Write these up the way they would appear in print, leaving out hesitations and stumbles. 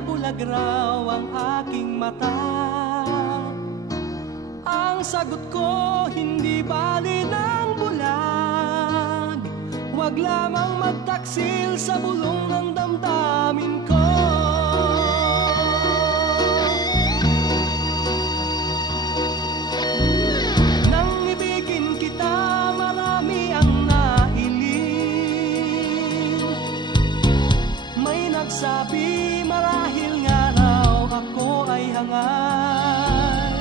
nabulag raw ang aking mata. Ang sagot ko, hindi bali ng bulag. Huwag lamang magtaksil sa bulong ng damdamin ko. Nang ibigin kita, marami ang nailing. May nagsabi, marahil nga raw ako ay hangal.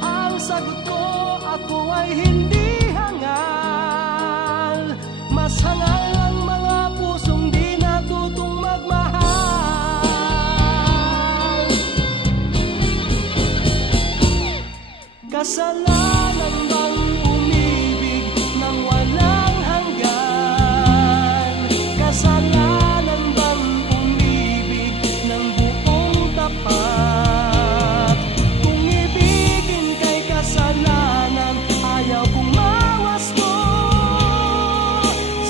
Ang sagot ko, ako ay hindi hangal. Mas hangal ang mga pusong di natutong magmahal. Kasalanan bang umibig ng walang hanggan? Kasalanan bang umibig ng buong tapat? Kung ibigin kay kasalanan, ayaw kong mawasto.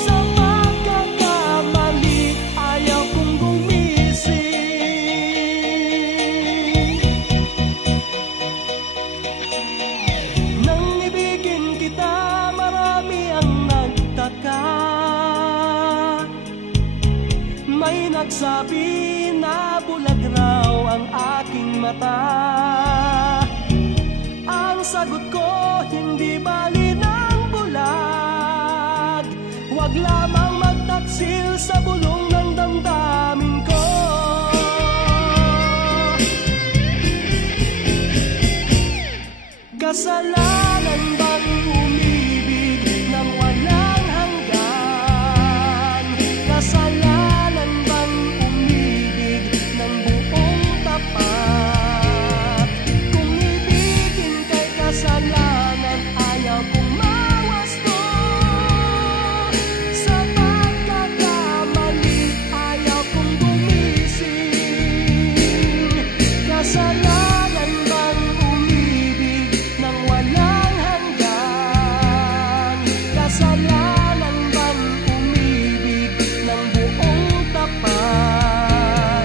Sa pagkakamali, ayaw kong gumising. Nang ibigin kita, marami ang nagtaka. May nagsabi na bulag raw ang aking mata. Ang sagot ko, hindi bali ng bulag. Huwag lamang magtaksil sa bulong ng damdamin ko. Kasalanan bang umibig ng walang hanggan? Kasalanan bang umibig ng buong tapat? Kung ibigin kay kasalanan, ayaw kong mawasto. Sa pagkakamali, ayaw kong gumising. Kasalanan bang umibig ng walang hanggan? Kasalanan bang umibig ng buong tapat?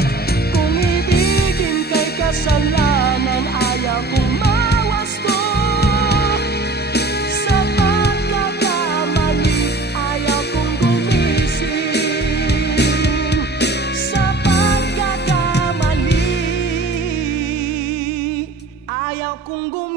Kung ibigin kay kasalanan, ayaw kong mawasto. Sa pagkakamali, ayaw kong gumising. Sa pagkakamali, ayaw kong gumising.